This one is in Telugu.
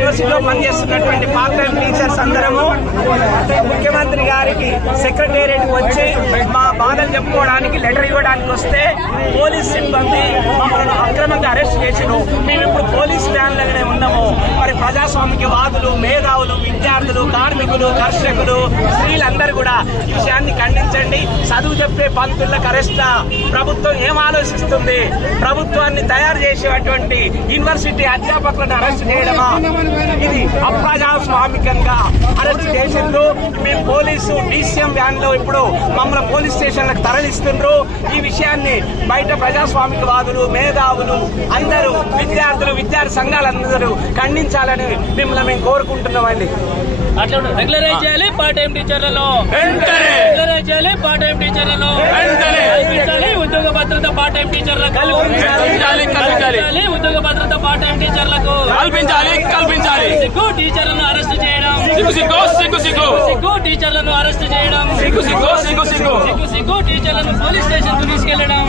యూనివర్సిటీలో పనిచేస్తున్నటువంటి పార్ట్ టైం టీచర్స్ అందరము ముఖ్యమంత్రి గారికి సెక్రటేరియట్ వచ్చి మా బాధలు చెప్పుకోవడానికి లెటర్ ఇవ్వడానికి వస్తే పోలీస్ సిబ్బంది మమ్మల్ని అక్రమంగా అరెస్ట్ చేసిరు. మేము ఇప్పుడు పోలీస్ వ్యాన్లనే ఉన్నాము. మరి ప్రజాస్వామిక వాదులు, మేధావులు, విద్యార్థులు, కార్మికులు, కర్షకులు, స్త్రీలందరూ కూడా ఈ విషయాన్ని ఖండించండి. చదువు చెప్పే పంతులకు అరెస్ట్ ప్రభుత్వం ఏం ఆలోచిస్తుంది? ప్రభుత్వాన్ని తయారు చేసేటువంటి యూనివర్సిటీ అధ్యాపకులను అరెస్ట్ చేయడమా? ఇది అప్రజాస్వామికంగా అరెస్ట్ చేసిండ్రు. మేము పోలీసు డీసీఎం వ్యాన్ లో ఇప్పుడు మమ్మల్ని పోలీస్ స్టేషన్లకు తరలిస్తుండ్రు. ఈ విషయాన్ని బయట ప్రజాస్వామికవాదులు, మేధావులు అందరూ, విద్యార్థులు, విద్యార్థి సంఘాలందరూ ఖండించాలని మిమ్మల్ని మేము కోరుకుంటున్నామండి. అట్లా రెగ్యులరైజ్ చేయాలి పార్ట్ టైం టీచర్లలో, రెగ్యులరైజ్ చేయాలి పార్ట్ టైం టీచర్లలో, కల్పించాలి ఉద్యోగ భద్రత పార్ట్ టైం టీచర్లకు, కల్పించాలి ఉద్యోగ భద్రత పార్ట్ టైం టీచర్లకు, కల్పించాలి సిగ్గు టీచర్లను అరెస్ట్ చేయడం, సిగ్గు టీచర్లను అరెస్ట్ చేయడం, సిగ్గు టీచర్లను పోలీస్ స్టేషన్ కు తీసుకెళ్లడం.